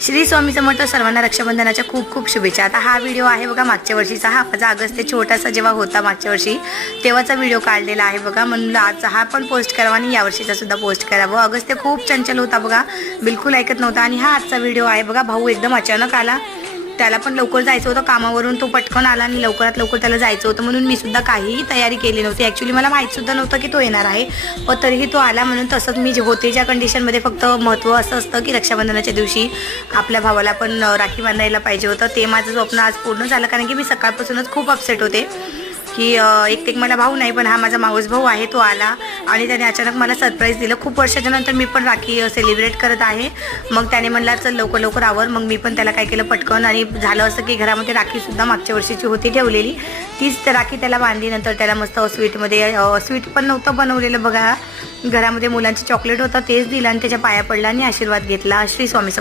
श्री स्वामी समर्थ. सर्वांना रक्षाबंधनाच्या खूप खूप शुभेच्छा. आता हा व्हिडिओ आहे बघा मागच्या वर्षीचा. हा माझा अगस्त ते छोटासा जेव्हा होता मागच्या वर्षी तेव्हाचा व्हिडिओ काढलेला आहे बघा. म्हणून आज हा पण पोस्ट करावा आणि यावर्षीचा सुद्धा पोस्ट करावं. अगस्त ते खूप चंचल होता बघा, बिलकुल ऐकत नव्हता. आणि हा आजचा व्हिडिओ आहे बघा. भाऊ एकदम अचानक आला, त्याला पण लवकर जायचं होतं कामावरून. तो पटकन आला आणि लवकरात लवकर त्याला जायचं होतं, म्हणून मी सुद्धा काहीही तयारी केली नव्हती. ॲक्च्युली मला माहीतसुद्धा नव्हतं की तो येणार आहे, पण तरीही तो आला. म्हणून तसंच मी होते ज्या कंडिशनमध्ये. फक्त महत्त्व असं असतं की रक्षाबंधनाच्या दिवशी आपल्या भावाला पण राखी बांधायला पाहिजे होतं. ते माझं स्वप्न आज पूर्ण झालं, कारण की मी सकाळपासूनच खूप अपसेट होते की एक मला भाऊ नाही, पण हा माझा मावस भाऊ आहे, तो आला आणि त्याने अचानक मला सरप्राईज दिलं. खूप वर्षाच्या नंतर मी पण राखी सेलिब्रेट करत आहे. मग त्याने म्हणला चल लवकर लवकर आवर. मग मी पण त्याला काय केलं पटकन, आणि झालं असं की घरामध्ये राखीसुद्धा मागच्या वर्षीची होती ठेवलेली, तीच राखी त्याला बांधली. नंतर त्याला मस्त स्वीटमध्ये, स्वीट पण नव्हतं बनवलेलं बघा, घरामध्ये मुलांचे चॉकलेट होतं तेच दिलं आणि त्याच्या पाया पडला आणि आशीर्वाद घेतला. श्री स्वामी.